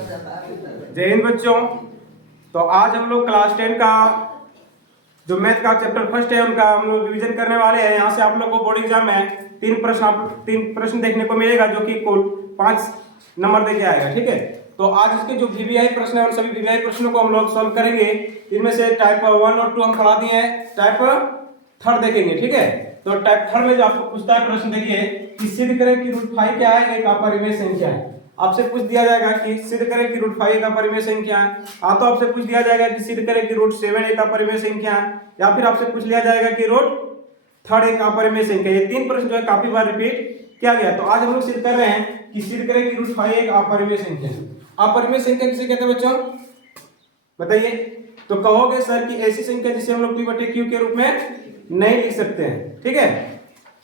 जय हिंद बच्चों। तो आज हम लोग क्लास 10 का जो मैथ का चैप्टर फर्स्ट है उनका हम लोग रिवीजन करने वाले हैं। यहाँ से आप लोग को बोर्ड एग्जाम में तीन प्रश्न देखने को मिलेगा जो कि कुल 5 नंबर देके आएगा। ठीक है, तो आज इसके जो वीवीआई प्रश्न है उन सभी वीवीआई प्रश्नों को हम लोग सॉल्व करेंगे। इनमें से टाइप 1 और 2 हम पढ़ा दिए हैं, टाइप 3 देखेंगे। ठीक है, तो टाइप 3 में जो आपको पूछता है प्रश्न देखिए कि सिद्ध करें कि √5 क्या है, एक अपरिमेय संख्या है। आपसे पूछ दिया जाएगा कि सिद्ध करें कि √5 एक अपरिमेय संख्या है, तो आपसे पूछ दिया जाएगा कि सिद्ध करें कि √7 एक अपरिमेय संख्या है, या फिर आपसे पूछ लिया जाएगा कि √3 एक अपरिमेय संख्या। ये 3 प्रश्न जो है काफी बार रिपीट किया गया। तो आज हम लोग सिद्ध कर रहे हैं कि सिद्ध करें कि √5 एक अपरिमेय संख्या है। अपरिमेय संख्या किसे कहते हैं बच्चों, बताइए। तो कहोगे सर कि ऐसी संख्या जिसे हम लोग p/q के रूप में नहीं लिख सकते हैं। ठीक है,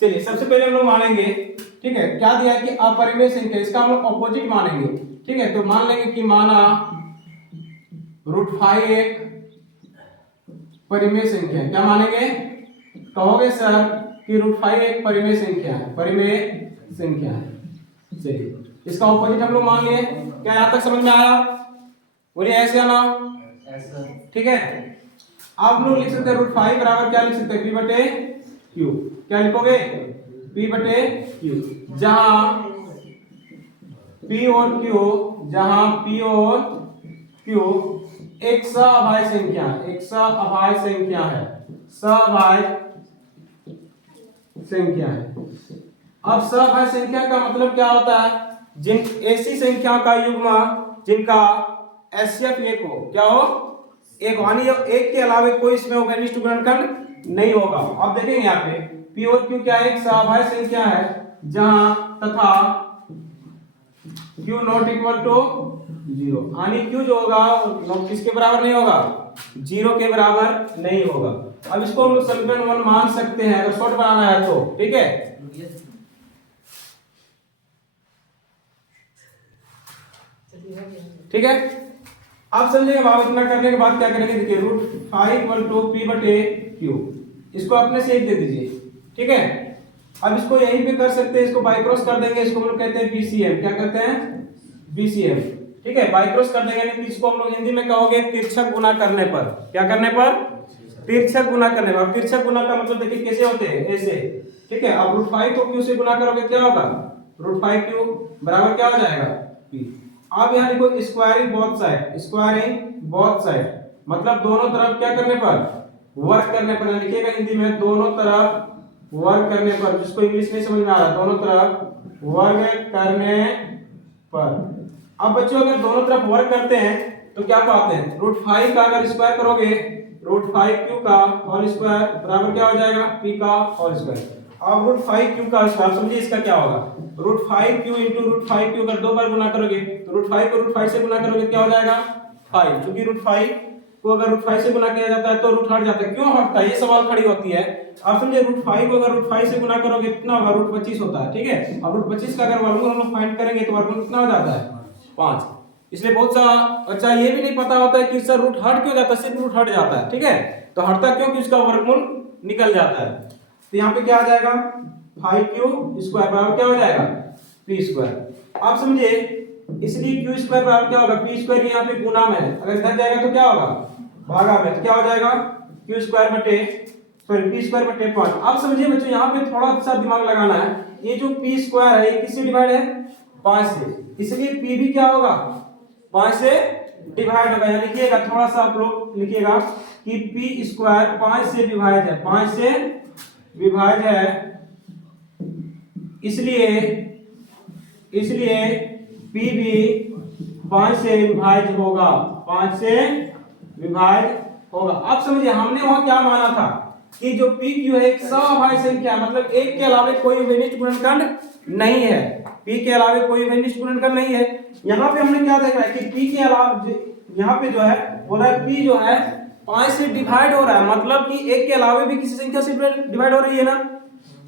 चलिए सबसे पहले हम लोग मानेंगे, ठीक है, क्या दिया कि अपरिमेय संख्या, इसका हम लोग ऑपोजिट मानेंगे। ठीक है, तो मान लेंगे कि माना √5 एक परिमेय संख्या है। क्या मानेंगे, कहोगे सर कि √5 एक परिमेय संख्या है, परिमेय संख्या है। चलिए इसका ऑपोजिट हम लोग मान लिए। क्या यहां तक समझ में आया, बोलिए ऐसे आना। ठीक है, आप लोग लिख सकते हैं √5 बराबर क्या लिख सकते हैं, p/q। क्या लिखोगे, p/q, जहां p और q एक सअभाज्य संख्या है, एक सअभाज्य संख्या है, सअभाज्य संख्या है। अब सअभाज्य संख्या का मतलब क्या होता है, जिन ऐसी संख्याओं का युग्म जिनका HCF एक हो, क्या हो, एक, यानी एक के अलावा कोई इसमें उभयनिष्ठ गुणनखंड नहीं होगा। अब देखेंगे यहाँ पे p और q क्या है, एक सअभाज्य संख्या है जहां तथा q नॉट इक्वल टू 0, यानी q जो होगा किसके बराबर नहीं होगा, 0 के बराबर नहीं होगा। अब इसको हम लोग समीकरण 1 मान सकते हैं अगर शॉर्ट बनाना है तो। ठीक है, ठीक है, आप समझेंगे। अब इतना करने के बाद क्या करेंगे, देखिए √5 p/q, इसको अपने से 1 दे दीजिए। ठीक है, अब इसको यहीं पे कर सकते हैं, इसको बाई क्रॉस कर देंगे, इसको हम लोग कहते हैं BCM। क्या कहते हैं, BCM। ठीक है, बाई क्रॉस कर देंगे, यानी इसको हम लोग हिंदी में कहोगे तिरछक गुना करने पर। क्या करने पर, तिरछक गुना करने पर। तिरछक गुना का मतलब देखिए कैसे होते हैं, ऐसे। ठीक है, अब √5 को q से गुना करोगे क्या होगा, √5q बराबर क्या हो जाएगा, p। अब यहाँ लिखो squaring both side, squaring both side मतलब दोनों तरफ क्या करने पर, वर्क करने पर। लिखिएगा हिंदी में दोनों तरफ वर्क करने पर, जिसको इंग्लिश नहीं समझ में आ रहा, दोनों तरफ वर्क करने पर। अब बच्चों अगर दोनों तरफ वर्क करते हैं तो क्या पाते हैं, √5 का अगर स्क्वायर करोगे, √5q का होल स्क्वायर बराबर क्या हो जाएगा, p का होल स्क्वायर। अब √5q का स्क्वायर समझिए इसका क्या होगा, √5q into √5q अगर 2 बार गुना करोगे तो √5 को √5 से गुना करोगे क्या हो जाएगा, 5। क्योंकि √5 को अगर √5 से गुना किया जाता है तो रूट हट जाता है। क्यों हटता है, ये सवाल खड़ी होती है। आप समझे √5 को अगर √5 से गुना करोगे कितना होगा, √25 होता है। ठीक है, अब √25 का अगर वर्गमूल हम लोग फाइंड करेंगे तो वर्गमूल कितना हो जाता है, 5। इसलिए बहुत सा अच्छा ये भी नहीं पता होता है कि सर रूट हट क्यों जाता है, सिर्फ रूट हट जाता है। ठीक है, तो हटता क्यों कि उसका वर्गमूल निकल जाता है। तो यहाँ पे क्या आ जाएगा, 5q स्क्वायर बराबर क्या हो जाएगा, p स्क्वायर। आप समझिए इसलिए q स्क्वायर बराबर क्या होगा, p स्क्वायर यहाँ पे गुना में है, अगर इधर जाएगा तो क्या होगा, भागा में, तो क्या हो जाएगा q स्क्वायर बटे p स्क्वायर बटे 5। आप समझिए बच्चों यहाँ पे थोड़ा सा दिमाग लगाना है, ये जो p स्क्वायर है ये किससे डिवाइड है, 5 से, इसलिए p भी क्या होगा, 5 से डिवाइड होगा। यहाँ लिखिएगा थोड़ा सा आप लोग लिखिएगा कि p स्क्वायर 5 से विभाज्य है, 5 से विभाज्य है, इसलिए p भी 5 से विभाज्य होगा, 5 से विभाज्य होगा। अब समझिए हमने वहां क्या माना था कि जो pq है एक सअभाज्य संख्या, मतलब एक के अलावा कोई उभयनिष्ठ गुणनखंड नहीं है, p के अलावा कोई उभयनिष्ठ गुणनखंड नहीं है। यहाँ पे हमने क्या देखा है कि p के अलावा यहाँ पे जो है हो रहा है, p जो है 5 से डिवाइड हो रहा है, मतलब कि एक के अलावा भी किसी संख्या से डिवाइड हो रही है ना।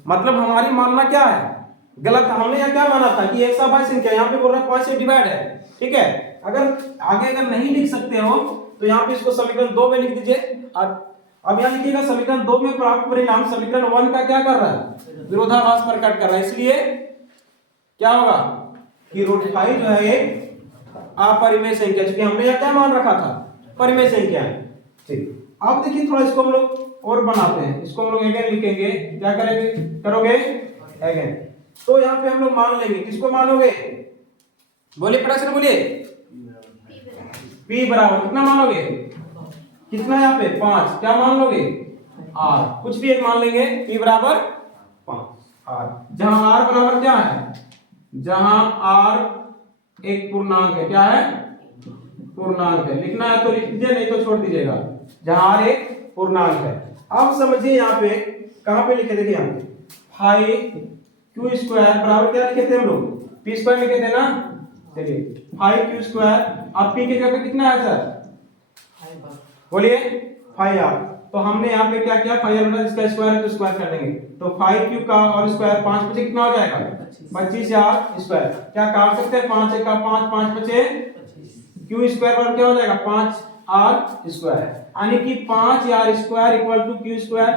मतलब हमारी मानना क्या है, गलत। हमने यहाँ क्या माना था कि एक सअभाज्य संख्या, यहाँ पे बोल रहा है 5 से डिवाइड है। ठीक है, अगर आगे अगर नहीं लिख सकते हो तो यहाँ पे इसको समीकरण 2 में लिख दीजिए। अब यहाँ लिखिएगा समीकरण 2 में प्राप्त परिणाम समीकरण 1 का क्या कर रहा है, विरोधाभास प्रकट कर रहा है। इसलिए क्या होगा कि √5 जो है एक अपरिमेय संख्या, क्योंकि हमने यहाँ क्या मान रखा था, परिमेय संख्या है। ठीक, अब देखिए थोड़ा इसको हम लोग और बनाते हैं, इसको हम लोग अगेन लिखेंगे, क्या करेंगे, करोगे अगेन। तो यहाँ पे हम लोग मान लेंगे, किसको मानोगे, बोलिए फटाक से बोलिए, p बराबर कितना मानोगे, कितना यहाँ पे 5, क्या मान लोगे, r, कुछ भी एक मान लेंगे, p बराबर 5 r, जहां r बराबर क्या है, जहां r एक पूर्णांक है, क्या है, पूर्णांक है, लिखना है तो लिख दीजिए, नहीं तो छोड़ दीजिएगा, जहां r एक पूर्णांक है। अब समझिए यहाँ पे कहां पे लिखे, देखिए यहाँ पे 5q² बराबर क्या लिखे थे हम लोग, p² लिखे थे ना, चलिए 5q², अब p के जगह पे कितना है सर, बोलिए 5r, तो हमने यहाँ पे क्या किया, 5r बटा इसका स्क्वायर है तो स्क्वायर कर देंगे, तो 5q का और स्क्वायर 5 बचे कितना हो जाएगा, 25r स्क्वायर, क्या काट सकते हैं, 5 एक का 5, 5 बचे q स्क्वायर पर क्या हो जाएगा 5r स्क्वायर, यानी कि 5r square equal to q square,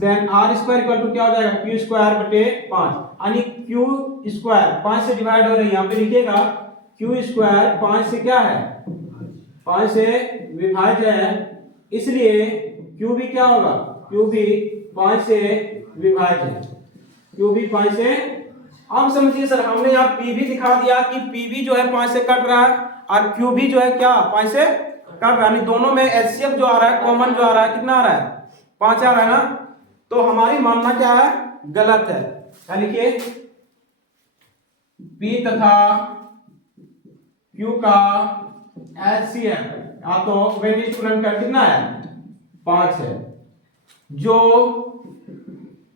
then r square equal to क्या हो जाएगा q स्क्वायर बटे 5, यानी q स्क्वायर 5 से डिवाइड हो रही है, यहाँ पे लिखिएगा q स्क्वायर 5 से क्या है, 5 से विभाज्य है, इसलिए q भी क्या होगा, q भी 5 से विभाज्य है, q भी 5 से। अब समझिए सर, हमने यहाँ p भी दिखा दिया कि p भी जो है 5 से कट रहा है और q भी जो है क्या 5 से कट रहा है, दोनों में एचसीएफ जो आ रहा है, कॉमन जो आ रहा है, कितना आ रहा है, 5 आ रहा है ना, तो हमारी मानना क्या है, गलत है, क्या लिखिए, p तथा q का एचसीएफ या तो वेनिश गुणनखंड का कितना है, 5 है, जो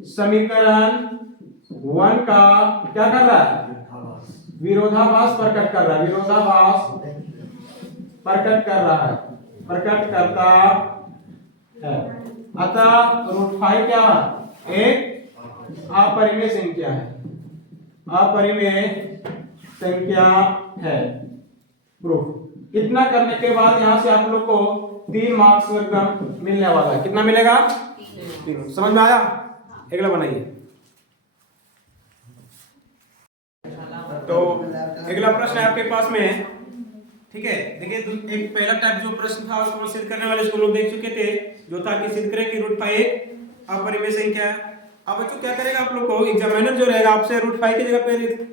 समीकरण 1 का क्या कर रहा है, विरोधाभास प्रकट कर रहा है, विरोधाभास प्रकट कर रहा है, प्रकट करता है, अतः √5 क्या एक अपरिमेय संख्या है, अपरिमेय संख्या है, प्रूफ। इतना करने के बाद यहां से आप लोग को 3 मार्क्स एकदम मिलने वाला है, कितना मिलेगा, 3, समझ में आया, अगला बनाइए। तो अगला प्रश्न है आपके पास में, ठीक है, देखिए एक पहला टाइप जो प्रश्न था उसको सिद्ध करने वाले इसको लोग देख चुके थे, जो था कि सिद्ध करें कि √5 एक अपरिमेय संख्या है। अब बच्चों क्या करेगा, आप लोग को एग्जामिनर जो रहेगा आपसे √5 की जगह पे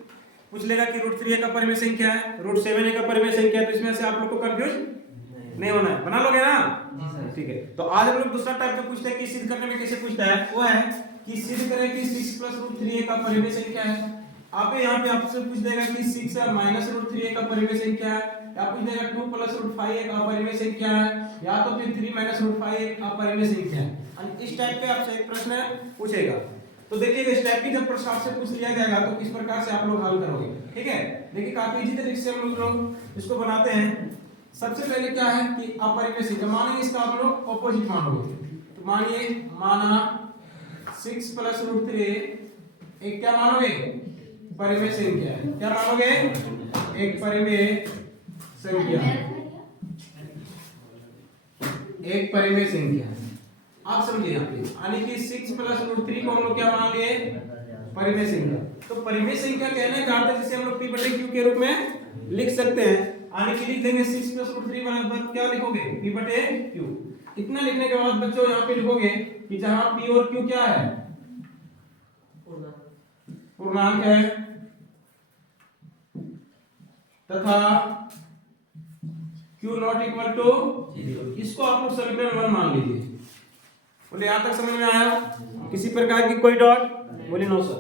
पूछ लेगा कि √3 एक अपरिमेय संख्या है, √7 एक अपरिमेय संख्या है, तो इसमें से आप लोग को कंफ्यूज नहीं होना है, बना लोगे ना, ठीक है। तो आज हम लोग दूसरा टाइप जो पूछते हैं कि सिद्ध करने में कैसे पूछता है, वो है कि सिद्ध करें कि 6 + √3 एक अपरिमेय संख्या है। आप यहाँ पे आपसे पूछ देगा कि 6 - √3 एक अपरिमेय संख्या है, या पूछ देगा 2 + √5 एक अपरिमेय संख्या है, या तो फिर 3 - √5 एक अपरिमेय संख्या है, और इस टाइप पे आपसे एक प्रश्न पूछेगा। तो देखिएगा इस टाइप की जब प्रश्न आपसे पूछ लिया जाएगा तो किस प्रकार से आप लोग हल करोगे, ठीक है। देखिए काफी इजी तरीके से हम लोग इसको बनाते हैं। सबसे पहले क्या है कि अपरिमेय संख्या मानेंगे, इसका आप लोग ऑपोजिट मानोगे, तो मानिए माना 6 + √3 एक क्या मानोगे, परिमेय संख्या है, क्या मानोगे, एक परिमेय संख्या, एक परिमेय संख्या। आप समझिए यहाँ पे, यानी कि 6 + √3 को हम लोग क्या मान लिए, परिमेय संख्या। तो परिमेय संख्या कहने का अर्थ जिसे हम लोग p बटे q के रूप में लिख सकते हैं, यानी कि लिख देंगे 6 + √3 बराबर क्या लिखोगे, p बटे q। इतना लिखने के बाद बच्चों यहाँ पे लिखोगे कि जहां p और q क्या है, पूर्णांक है, तथा q नॉट इक्वल टू 0, इसको आप लोग समीकरण 1 मान लीजिए। बोले यहाँ तक समझ में आया, किसी प्रकार की कोई डाउट, बोले नो सर।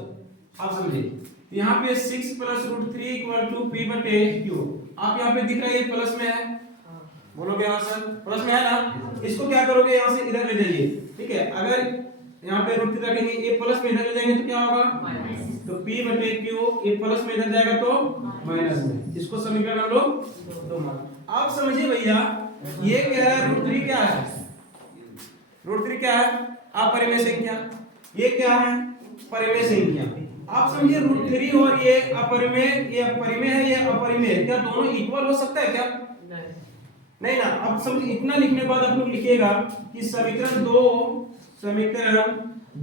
आप समझिए यहाँ पे 6 + √3 = p बटे q, आप यहाँ पे दिख रहा है ये प्लस में है, बोलोगे हाँ सर प्लस में है ना, इसको क्या करोगे यहाँ से इधर ले जाइए, ठीक है। अगर यहाँ पे √3 रखेंगे, ये प्लस में इधर ले जाएंगे तो क्या होगा, तो p बटे q, ये प्लस में इधर जाएगा तो माइनस में, इसको समीकरण हम लोग 2 मान। आप समझिए भैया ये कह रहा है √3 क्या है, √3 क्या है, अपरिमेय संख्या, ये क्या है, परिमेय संख्या। आप समझिए √3 और ये अपरिमेय, ये परिमेय है, ये अपरिमेय है, क्या दोनों इक्वल हो सकता है क्या, नहीं ना। अब समझिए इतना लिखने के बाद आप लोग लिखिएगा कि समीकरण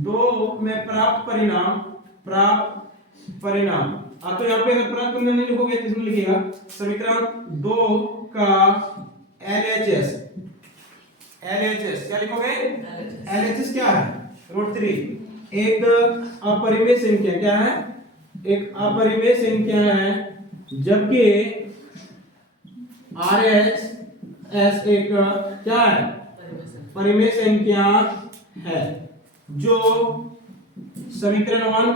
2 में प्राप्त परिणाम तो यहाँ पे अगर प्राप्त करने नहीं लिखोगे तो इसमें लिखिएगा समीकरण 2 का LHS। LHS क्या लिखोगे? LHS क्या है? √3 एक अपरिमेय संख्या क्या है? एक अपरिमेय संख्या है, जबकि RHS एक क्या है? परिमेय संख्या है, जो समीकरण 1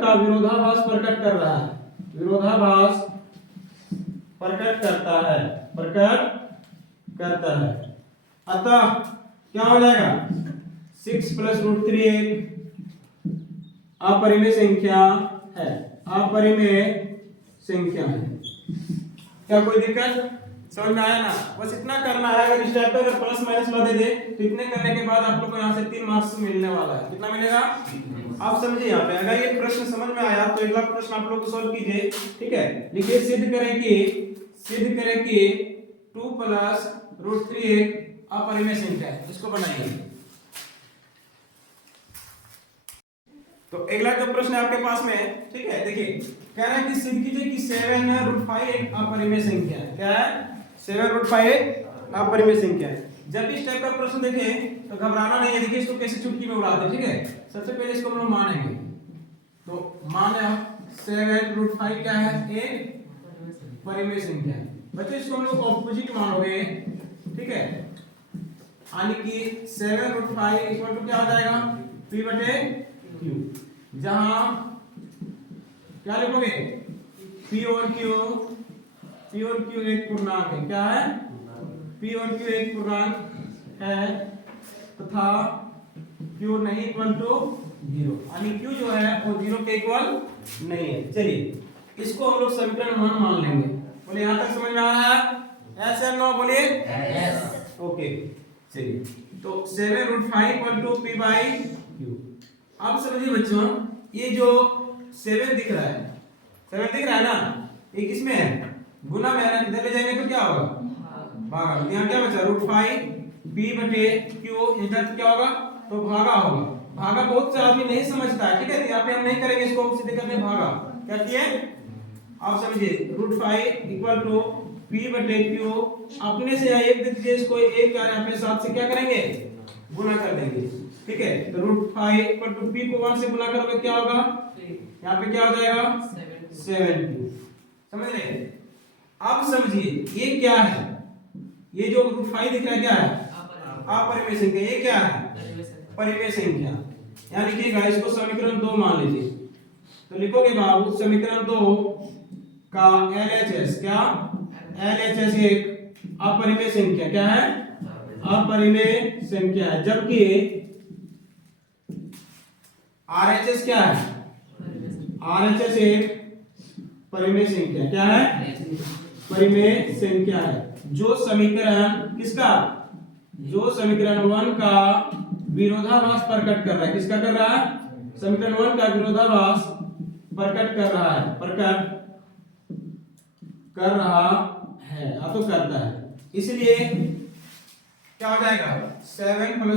का विरोधाभास प्रकट कर रहा है, विरोधाभास प्रकट करता है। अतः क्या हो जाएगा? 6 + √3 एक अपरिमेय संख्या है, अपरिमेय संख्या है। क्या कोई दिक्कत? समझ में आया ना? बस इतना करना है। अगर इस टाइप का अगर प्लस माइनस ला दे दे तो इतने करने के बाद आप लोग को यहाँ से 3 मार्क्स मिलने वाला है। कितना मिलेगा? आप समझिए यहाँ पे। अगर ये प्रश्न समझ में आया तो अगला प्रश्न आप लोग को सॉल्व कीजिए। ठीक है, लिखिए सिद्ध करें कि 2 + √3 एक अपरिमेय संख्या है। इसको बनाइए। तो अगला जो प्रश्न है आपके पास में, ठीक है, देखिए कह रहा है कि सिद्ध कीजिए कि 7√5 एक अपरिमेय संख्या है। क्या है? 7√5 एक अपरिमेय संख्या है। जब इस टाइप का प्रश्न देखें तो घबराना नहीं है। देखिए इसको कैसे चुटकी में उड़ाते हैं। ठीक है, सबसे पहले इसको हम लोग मानेंगे। तो माने 7√5 क्या है? एक परिमेय संख्या है। बच्चों इसको हम लोग ऑपोजिट मानोगे। ठीक है, यानी कि 7√5 = क्या हो जाएगा? P/Q, जहां क्या लिखोगे? P और Q एक पूर्णांक है। क्या है? P और Q एक पूर्णांक है तथा Q नहीं = 0, यानी Q जो है वो 0 के इक्वल नहीं है। चलिए इसको हम लोग समीकरण 1 मान लेंगे। बोले यहाँ तक समझ में आ रहा है? यस या नो? बोलिए यस। ओके, चलिए तो 7√5 = P/Q। अब समझिए बच्चों, ये जो 7 दिख रहा है, 7 दिख रहा है ना, ये किसमें है? गुना में है ना। इधर ले जाएंगे तो क्या होगा? भागा। तो यहाँ क्या बचा? √5 P/Q, इधर क्या होगा? तो भागा होगा। भागा बहुत से आदमी नहीं समझता है। ठीक है, यहाँ पे हम नहीं करेंगे इसको, सीधे करते हैं भागा। क्या किए? आप समझिए √5 = P/Q। अपने से यहाँ एक दे दीजिए, इसको एक क्या यहाँ पे 7 से क्या करेंगे? गुना कर देंगे। ठीक है, तो √5 = P को 1 से गुना करोगे क्या होगा? यहाँ पे क्या हो जाएगा? 7Q। समझ रहे? अब समझिए ये क्या है? ये जो √5 दिख रहा है क्या है? अपरिमेय संख्या। ये क्या है? परिमेय संख्या। यहाँ लिखिएगा, इसको समीकरण 2 मान लीजिए। तो लिखोगे बाबू समीकरण 2 का LHS क्या? LHS एक अपरिमेय संख्या। क्या है? अपरिमेय संख्या है, जबकि RHS क्या है? RHS एक परिमेय संख्या। क्या है? परिमेय संख्या है, जो समीकरण किसका? जो समीकरण 1 का विरोधाभास प्रकट कर रहा है। किसका कर रहा है? समीकरण 1 का विरोधाभास प्रकट कर रहा है, तो करता है। इसलिए क्या हो जाएगा? 7√5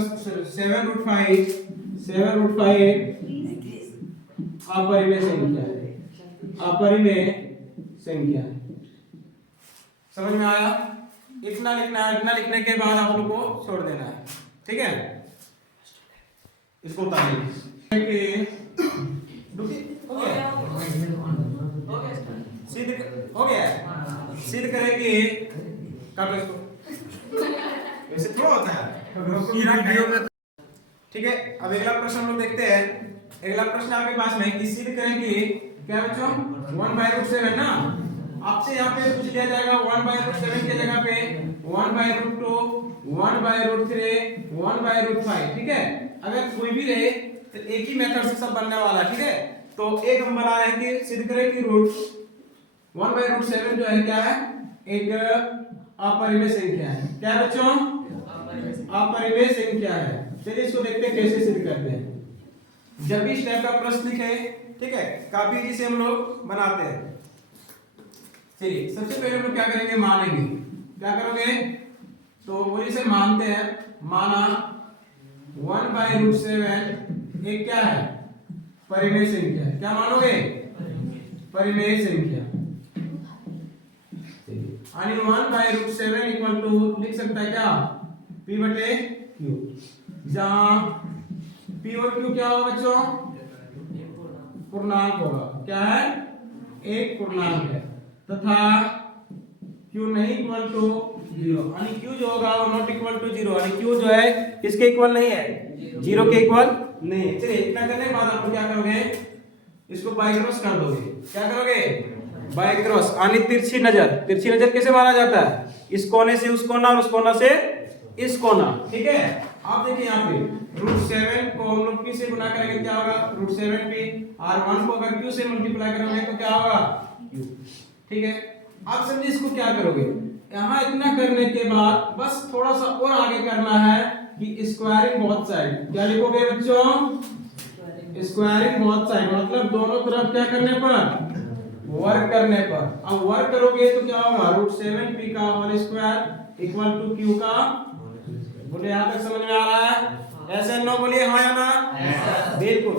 अपरिमेय संख्या है, अपरिमेय संख्या है। समझ में आया? इतना लिखना है। इतना लिखने के बाद आप लोग को छोड़ देना है। ठीक है, इसको उतारिए। हो गया। सिद्ध करेंगे, काटो इसको। वैसे थोड़ा होता है। ठीक है, अब अगला प्रश्न हम लोग देखते हैं। अगला प्रश्न आपके पास में कि सिद्ध करेंगे क्या बच्चों? 1/√7 ना। आपसे यहाँ पे पूछ लिया जाएगा 1/√7 की जगह पे 1/√2, 1/√3, 1/√5। ठीक है, अगर कोई भी रहे तो एक ही मेथड से सब बनने वाला है। ठीक है, तो एक हम बना रहे हैं कि सिद्ध करें कि 1/√7 जो है क्या है? एक अपरिमेय संख्या है। क्या है बच्चों? अपरिमेय संख्या है। चलिए इसको देखते हैं कैसे सिद्ध करते हैं। जब भी इस टाइप का प्रश्न लिखे, ठीक है, काफी इजी से हम लोग बनाते हैं। चलिए सबसे पहले हम लोग क्या करेंगे? मानेंगे। क्या करोगे? तो वही से मानते हैं। माना 1/√7 एक क्या है? परिमेय संख्या। क्या मानोगे? परिमेय संख्या। यानी 1/√7 इक्वल टू लिख सकता है क्या? P बटे Q, जहां P और Q क्या होगा बच्चों? पूर्णांक होगा। क्या है? एक पूर्णांक है। तथा Q नहीं इक्वल टू 0, यानी Q जो होगा वो नॉट इक्वल टू 0, यानी Q जो है किसके इक्वल नहीं है? 0 के इक्वल नहीं है। चलिए इतना करने के बाद आप क्या करोगे? इसको बाई क्रॉस कर दोगे। क्या करोगे? बाई क्रॉस, यानी तिरछी नजर। तिरछी नजर कैसे माना जाता है? इस कोने से उस कोना और उस कोना से इस कोना। ठीक है, आप देखिए यहाँ पे √7 को हम लोग P से गुना करेंगे क्या होगा? √7P, और 1 को अगर Q से मल्टीप्लाई करोगे तो क्या होगा? Q। ठीक है, आप समझिए इसको क्या करोगे? यहाँ इतना करने के बाद बस थोड़ा सा और आगे करना है कि स्क्वायरिंग बोथ साइड। क्या लिखोगे बच्चों? स्क्वायरिंग बोथ साइड, मतलब दोनों तरफ क्या करने पर? वर्क करने पर। अब वर्क करोगे तो क्या होगा? √7P का whole square equal to Q का। बोले यहाँ तक समझ में आ रहा है? ऐसे नो बोलिए हाँ या ना? बिल्कुल।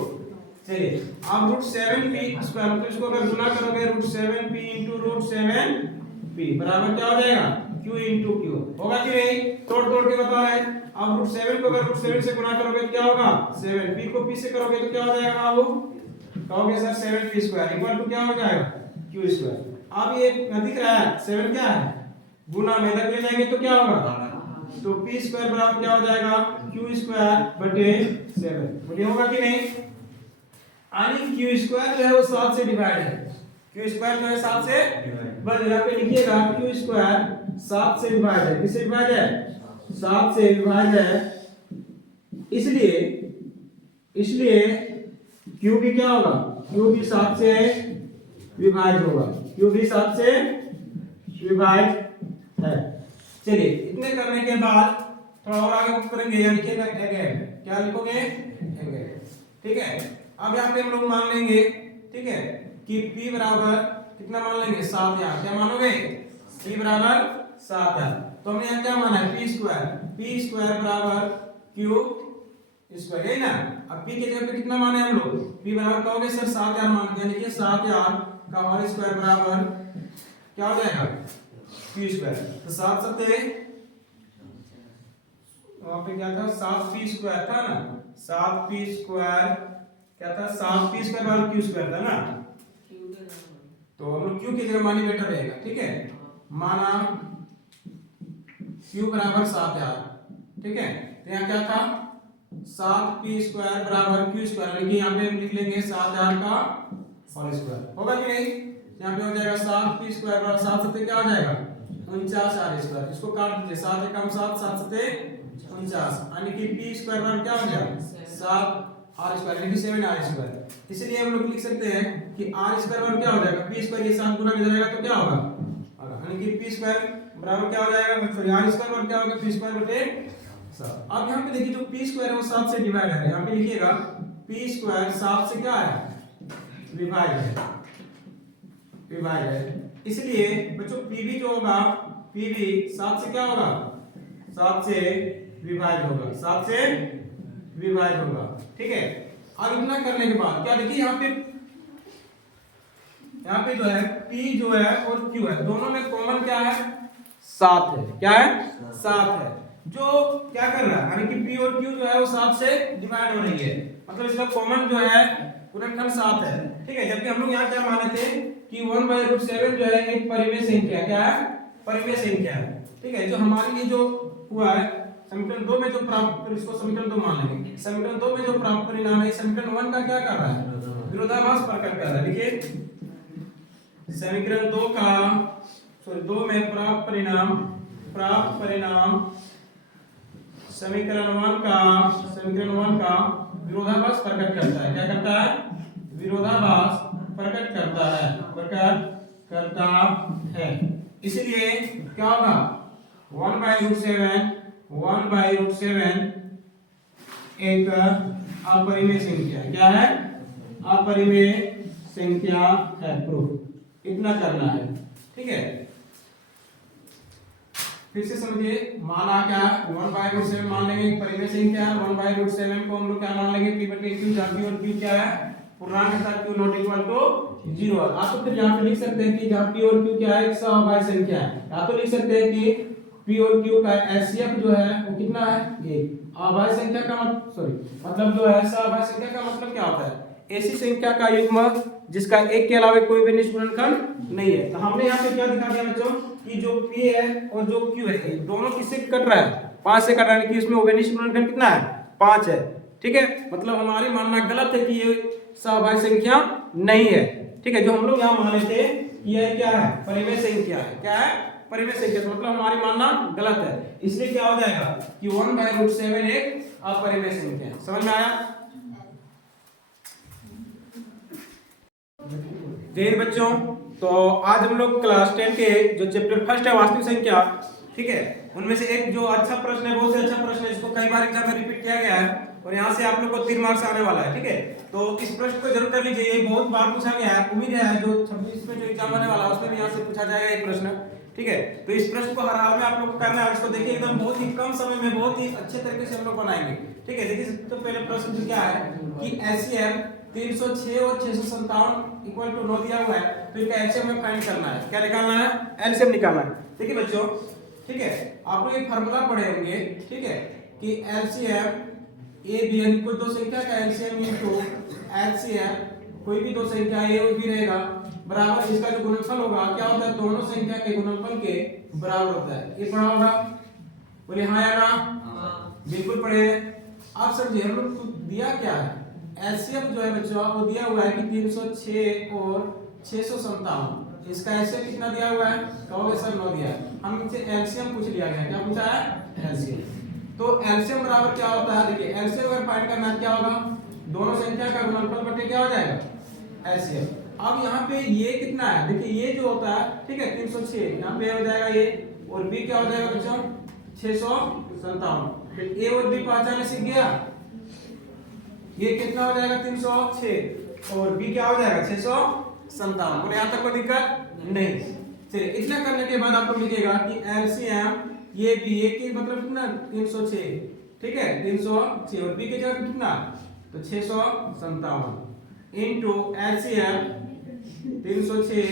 चलिए अब √7P स्क्वायर, मतलब इसको अगर गुना करोगे √7P इंटू √7P बराबर क्या हो जाएगा? Q into Q। होगा कि नहीं? तोड़ तोड़ के बता रहे हैं। अब √7 को अगर √7 से गुना करोगे तो क्या होगा? 7। P को P से करोगे तो क्या हो जाएगा बाबू? कहोगे sir 7P square equal to क्या हो जाएगा? Q square. अब ये दिख रहा है 7 क्या है? गुना में लग ले जाएंगे तो क्या होगा? तो P स्क्वायर बराबर क्या हो जाएगा? Q स्क्वायर बटे 7। बोलिए होगा कि नहीं? यानी Q स्क्वायर जो है वो 7 से डिवाइड है। Q स्क्वायर जो है 7 से, बस यहाँ पे लिखिएगा Q स्क्वायर 7 से विभाज्य है। किससे विभाज्य है? 7 से विभाज्य है। इसलिए Q भी क्या होगा? Q भी 7 से विभाज्य होगा। Q भी 7 से विभाज्य है। चलिए इतने करने के बाद थोड़ा और आगे करेंगे, या लिखिएगा अगेन। क्या लिखोगे? अगेन। ठीक है, अब यहाँ पे हम लोग मान लेंगे, ठीक है, कि P बराबर कितना मान लेंगे? 7 यार। क्या मानोगे? P बराबर 7 यार। तो हमने यहाँ क्या माना है? P स्क्वायर बराबर Q स्क्वायर, यही ना? अब P के जगह पे कितना माने हम लोग? P बराबर कहोगे सर 7 यार मान के, लिखिए 7 यार का होल स्क्वायर बराबर क्या हो जाएगा? Q square. तो 7 सत्ते वहां पे क्या था? 7P स्क्वायर था ना? 7P स्क्वायर क्या था? 7P स्क्वायर बराबर Q स्क्वायर था ना? तो हम लोग Q की जगह मानी बेटर रहेगा। ठीक है, माना Q बराबर 7 यार। ठीक है, तो यहाँ क्या था? 7P स्क्वायर बराबर Q स्क्वायर, यानी कि यहाँ पे हम लिख लेंगे 7 यार का होल स्क्वायर। होगा कि नहीं? यहाँ पे हो जाएगा 7P स्क्वायर बराबर 7 सत्ते क्या हो जाएगा? 49 आर स्क्वायर। इसको काट दीजिए, 7 एकम 7, 7 सत्ते 49, यानी कि P स्क्वायर बराबर क्या हो जाएगा? 7 आर स्क्वायर, यानी कि 7 आर स्क्वायर। इसलिए हम लोग लिख सकते हैं कि आर स्क्वायर बराबर क्या हो जाएगा? P स्क्वायर के साथ गुना में जाएगा तो क्या होगा? यानी कि P स्क्वायर बराबर क्या हो जाएगा? सॉरी आर स्क्वायर बराबर क्या होगा? P स्क्वायर बटे 7। अब यहाँ पे देखिए जो P स्क्वायर है वो 7 से डिवाइड है। यहाँ पे लिखिएगा P स्क्वायर 7 से क्या है? विभाज्य है। विभाज्य है, इसलिए बच्चों P भी जो होगा, P भी 7 से क्या होगा? 7 से विभाज्य होगा। 7 से विभाज्य होगा। ठीक है, अब इतना करने के बाद क्या देखिए यहाँ पे जो है P जो है और Q है, दोनों में कॉमन क्या है? 7 है। क्या है? 7 है। जो क्या कर रहा है, यानी कि P और Q जो है वो 7 से डिवाइड हो रही है, मतलब इसका कॉमन जो है गुणनखंड 7 है। ठीक है, जबकि हम लोग यहाँ क्या माने थे कि 1/√7 जो है एक परिमेय संख्या। क्या है? परिमेय संख्या है। ठीक है, जो हमारे लिए जो हुआ है समीकरण 2 में जो प्राप्त, इसको समीकरण 2 मान लेंगे। समीकरण 2 में जो प्राप्त परिणाम है समीकरण 1 का क्या कर रहा है? विरोधाभास प्रकट कर रहा है। देखिए समीकरण 2 का, सॉरी 2 में प्राप्त परिणाम समीकरण 1 का विरोधाभास प्रकट करता है। क्या करता है? विरोधाभास प्रकट करता है। इसलिए क्या होगा? 1/√7 एक अपरिमेय संख्या। क्या है? अपरिमेय संख्या है। प्रूफ इतना करना है। ठीक है, फिर से समझिए, माना क्या? 1/√7 मान लेंगे एक परिमेय संख्या है। 1/√7 को हम लोग क्या मान लेंगे? P बटे Q, जहाँ P और Q क्या है? पूर्णांक के साथ q नॉट इक्वल टू 0। आप तो फिर यहाँ पे लिख सकते हैं कि जहाँ p और q क्या है, एक सहअभाज्य संख्या है। या तो लिख सकते हैं कि p और q का एचसीएफ जो है वो कितना है, एक अभाज्य संख्या का मतलब जो है सहअभाज्य संख्या का मतलब क्या होता है, ऐसी संख्या का युग्म जिसका एक के अलावा कोई भी निश्चित गुणनखंड नहीं है। तो हमने यहाँ पे क्या दिखा दिया बच्चों कि जो p है और जो q है दोनों किससे कट रहा है, 5 से कट रहा है, कि इसमें निश्चित गुणनखंड कितना है, 5 है। ठीक है, मतलब हमारी मानना गलत है कि ये सहअभाज्य संख्या नहीं है। ठीक है, जो हम लोग यहाँ माने थे यह क्या है, परिमेय संख्या है। क्या है, परिमेय संख्या। तो मतलब हमारी मानना गलत है, इसलिए क्या हो जाएगा कि 1/√7 एक अपरिमेय संख्या है। समझ में आया? जय हिंद बच्चों। तो आज हम लोग क्लास 10 के जो चैप्टर फर्स्ट है वास्तविक संख्या, ठीक है, उनमें से एक जो अच्छा प्रश्न है, बहुत से अच्छा प्रश्न है, जिसको कई बार एग्जाम में रिपीट किया गया है और यहाँ से आप लोग को 3 मार्क्स आने वाला है। ठीक है, तो इस प्रश्न को जरूर कर लीजिए, ये बहुत बार पूछा गया है। उम्मीद है जो 26 में जो एग्जाम आने वाला है उसमें भी यहाँ से पूछा जाएगा ये प्रश्न। ठीक है, तो इस प्रश्न को हर हाल में आप लोग को करना है। इसको देखिए एकदम बहुत ही कम समय में बहुत ही अच्छे तरीके से हम लोग बनाएंगे। ठीक है, देखिए सबसे पहले प्रश्न जो क्या है कि एचसीएफ 306 और 657 इक्वल टू 9 दिया हुआ है, तो इसका एलसीएम में फाइंड करना है। क्या निकालना है, एलसीएम निकालना है। देखिए बच्चों, ठीक है, आप लोग एक फार्मूला पढ़े होंगे, ठीक है, कि एलसीएम ए बी यानी कोई दो संख्या का एलसीएम इनटू एचसीएफ कोई भी दो संख्या ए और बी रहेगा बराबर इसका जो गुणनफल होगा क्या होता है, दोनों संख्या के गुणनफल के बराबर होता है। ये पढ़ा होगा, बोले हाँ या ना? बिल्कुल पढ़े। आप समझिए हम लोग को दिया क्या है, एलसीएम जो है बच्चों वो दिया हुआ है कि 306 और 657। इसका एलसीएम कितना दिया हुआ है, कहोगे सर 9 दिया है। हमसे एलसीएम पूछ लिया गया, क्या पूछा है, एलसीएम। तो एलसीएम बराबर क्या होता है, देखिए एलसीएम अगर फाइंड करना है क्या होगा, दोनों संख्या का गुणनफल बटे क्या हो जाएगा, एलसीएम। अब यहाँ पे ये कितना है, देखिए ये जो होता है, ठीक है, 306 यहाँ पे हो जाएगा ये, और बी क्या हो जाएगा बच्चों 657। ए और बी पहचाने सीख गया, ये कितना हो जाएगा 306 और बी क्या हो जाएगा 657। बोले यहाँ तक कोई दिक्कत नहीं। चलिए इतना करने के बाद आप लोग लिखिएगा कि एलसीएम ये बी ए की मतलब कितना 306, ठीक है 306 और बी की जगह कितना तो 657 इनटू एलसीएम 306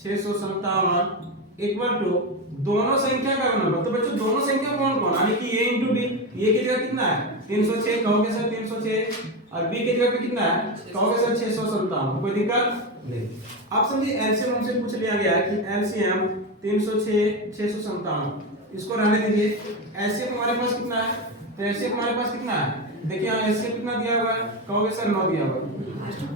657 इक्वल टू दोनों संख्या का गुणनफल। तो बच्चों दोनों संख्या कौन कौन, यानी कि ए इनटू बी, ए की जगह कितना है 306, कहोगे सर 306, और बी की जगह पे कितना है, कहोगे सर 657। कोई दिक्कत नहीं। आप समझिए एलसीएम हमसे पूछ लिया गया है कि एलसीएम 306 657, इसको रहने दीजिए। एलसीएम हमारे पास कितना है, तो एलसीएम हमारे पास कितना है, देखिए यहाँ एलसीएम कितना दिया हुआ है, कहोगे सर 9 दिया हुआ है,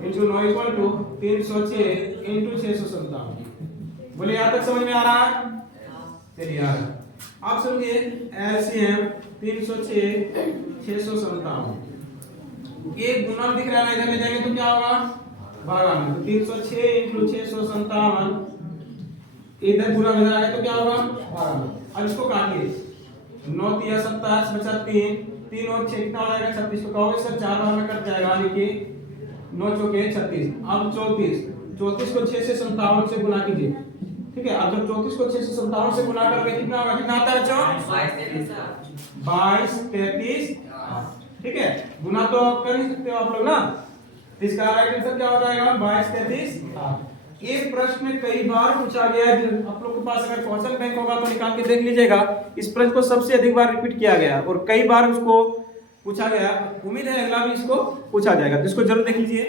इनटू 9 इक्वल टू 306 इनटू 657। बोले यहाँ तक समझ में आ रहा है? चलिए यार आप समझिए एलसीएम 306 657, ये गुणन दिख रहा है, इधर ले जाएंगे तो क्या होगा, भागा में, तो 306 इनटू 657 इधर गुणा में जाएगा तो क्या होगा, भागा में। अब इसको काटिए, 9 3 27 बचा 3, 3 और 6 कितना हो जाएगा 36। तो कहोगे सर 4 बार में कट जाएगा, यानी कि 9 चौके 36। अब 34 को 6 से 57 से गुणा कीजिए, ठीक है। अब जब 34 को 6 से 57 से गुणा करोगे कितना होगा, कितना आता है बच्चों 22 33, ठीक है, गुना तो कर ही सकते हो आप लोग ना। इसका राइट आंसर क्या हो जाएगा 22 33। ये प्रश्न कई बार पूछा गया है, आप लोग के पास अगर क्वेश्चन बैंक होगा तो निकाल के देख लीजिएगा। इस प्रश्न को सबसे अधिक बार रिपीट किया गया और कई बार उसको पूछा गया। उम्मीद है अगला भी इसको पूछा जाएगा, तो इसको जरूर देख लीजिए।